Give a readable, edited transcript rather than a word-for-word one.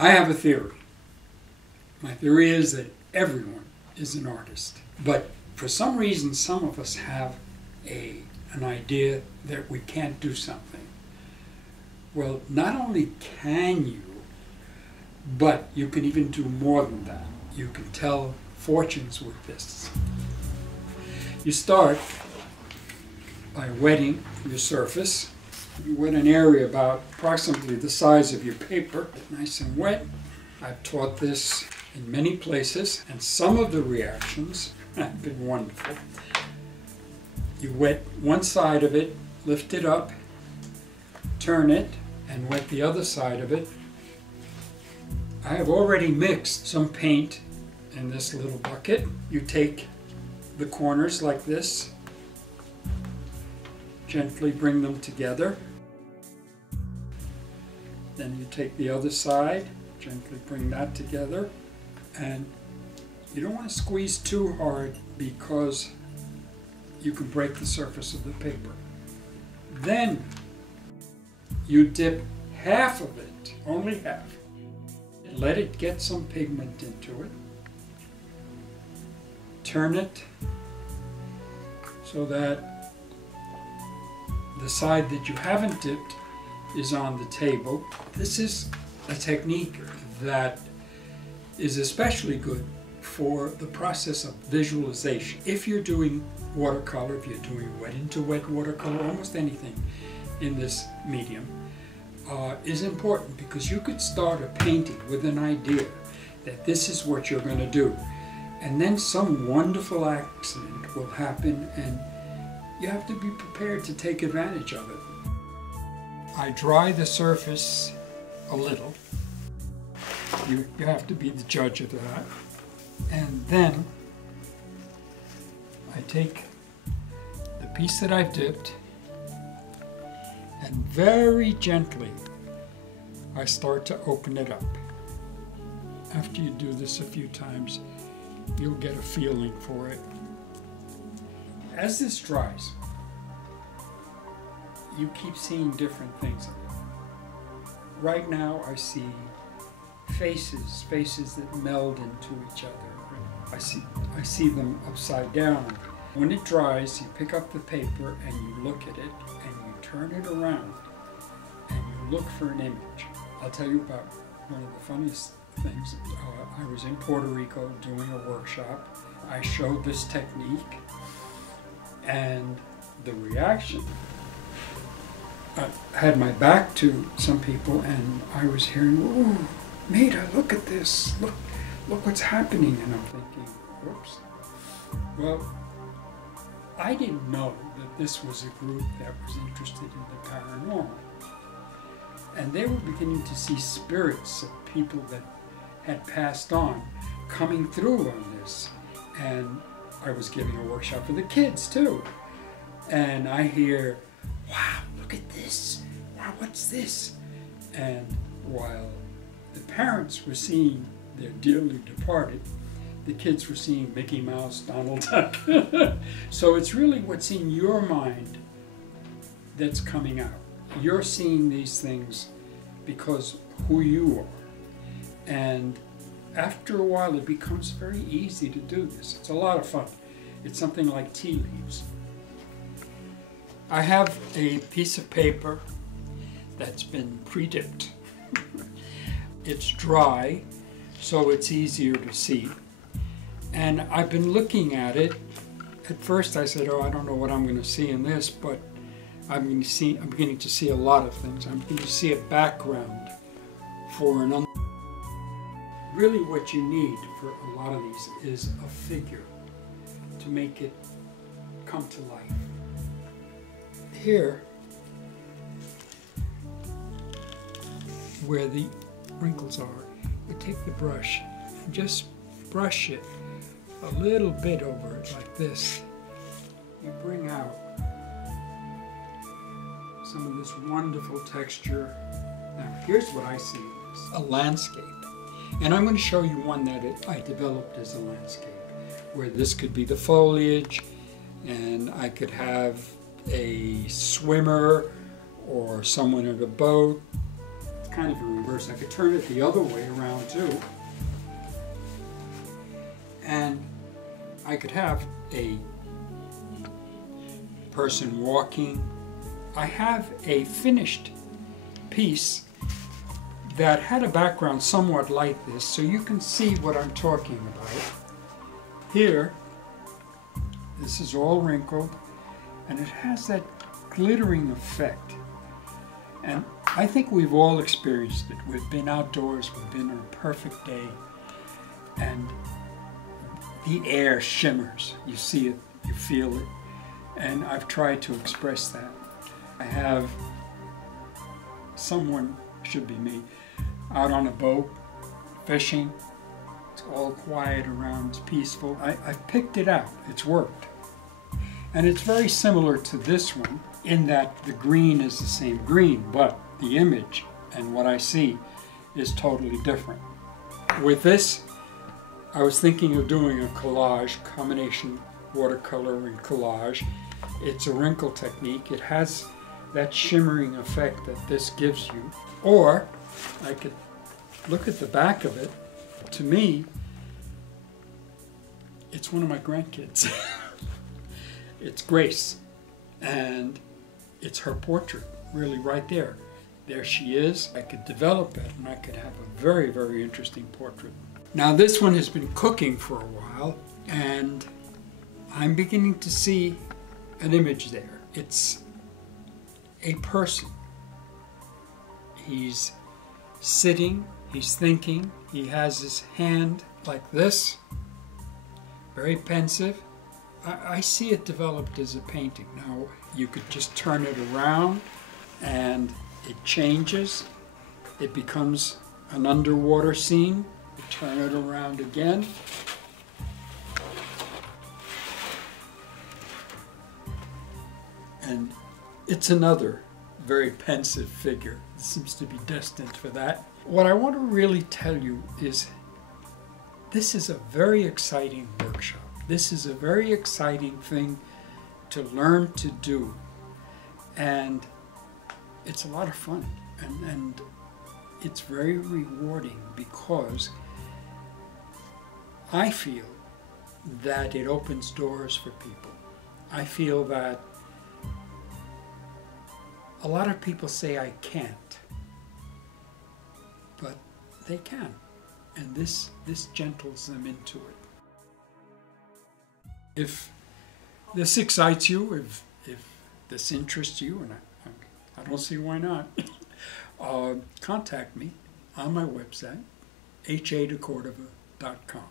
I have a theory. My theory is that everyone is an artist. But for some reason, some of us have an idea that we can't do something. Well, not only can you, but you can even do more than that. You can tell fortunes with this. You start by wetting your surface. You wet an area about approximately the size of your paper, nice and wet. I've taught this in many places, and some of the reactions have been wonderful. You wet one side of it, lift it up, turn it, and wet the other side of it. I have already mixed some paint in this little bucket. You take the corners like this, gently bring them together. Then you take the other side, gently bring that together. And you don't want to squeeze too hard because you can break the surface of the paper. Then you dip half of it, only half. Let it get some pigment into it. Turn it so that the side that you haven't dipped is on the table. This is a technique that is especially good for the process of visualization. If you're doing watercolor, if you're doing wet into wet watercolor, almost anything in this medium is important, because you could start a painting with an idea that this is what you're going to do, and then some wonderful accident will happen and you have to be prepared to take advantage of it. I dry the surface a little. You have to be the judge of that. And then I take the piece that I've dipped and very gently I start to open it up. After you do this a few times, you'll get a feeling for it. As this dries, you keep seeing different things in it. Right now I see faces that meld into each other. I see them upside down. When it dries, you pick up the paper and you look at it and you turn it around and you look for an image. I'll tell you about one of the funniest things. I was in Puerto Rico doing a workshop. I showed this technique and the reaction. I had my back to some people and I was hearing, "Oh, Maida, look at this, look what's happening," and I'm thinking, whoops. Well, I didn't know that this was a group that was interested in the paranormal. And they were beginning to see spirits of people that had passed on coming through on this. And I was giving a workshop for the kids too. And I hear, "Wow, look at this. Wow, what's this?" And while the parents were seeing their dearly departed, the kids were seeing Mickey Mouse, Donald Duck. So it's really what's in your mind that's coming out. You're seeing these things because who you are. And after a while it becomes very easy to do this. It's a lot of fun. It's something like tea leaves. I have a piece of paper that's been pre-dipped. It's dry, so it's easier to see. And I've been looking at it. At first I said, "Oh, I don't know what I'm going to see in this," but I'm beginning to see a lot of things. I'm beginning to see a background for an really what you need for a lot of these is a figure to make it come to life. Here, where the wrinkles are, you take the brush and just brush it a little bit over it like this. You bring out some of this wonderful texture. Now here's what I see, a landscape. And I'm going to show you one that I developed as a landscape, where this could be the foliage, and I could have a swimmer or someone in a boat, kind of in reverse. I could turn it the other way around too. And I could have a person walking. I have a finished piece that had a background somewhat like this, so you can see what I'm talking about. Here, this is all wrinkled, and it has that glittering effect. And I think we've all experienced it. We've been outdoors, we've been on a perfect day, and the air shimmers. You see it, you feel it, and I've tried to express that. I have someone, should be me, out on a boat, fishing. It's all quiet around, it's peaceful. I've picked it out, it's worked. And it's very similar to this one in that the green is the same green, but the image and what I see is totally different. With this, I was thinking of doing a collage, combination watercolor and collage. It's a wrinkle technique. It has that shimmering effect that this gives you. Or I could look at the back of it. To me, it's one of my grandkids. It's Grace, and it's her portrait, really right there. There she is. I could develop it, and I could have a very, very interesting portrait. Now this one has been cooking for a while, and I'm beginning to see an image there. It's a person. He's sitting, he's thinking, he has his hand like this, very pensive. I see it developed as a painting. Now you could just turn it around and it changes. It becomes an underwater scene. You turn it around again. And it's another very pensive figure. It seems to be destined for that. What I want to really tell you is this is a very exciting workshop. This is a very exciting thing to learn to do. And it's a lot of fun. And it's very rewarding because I feel that it opens doors for people. I feel that a lot of people say I can't, but they can. And this gentles them into it. If this excites you, if this interests you, and I don't see why not, contact me on my website, deCordova.com.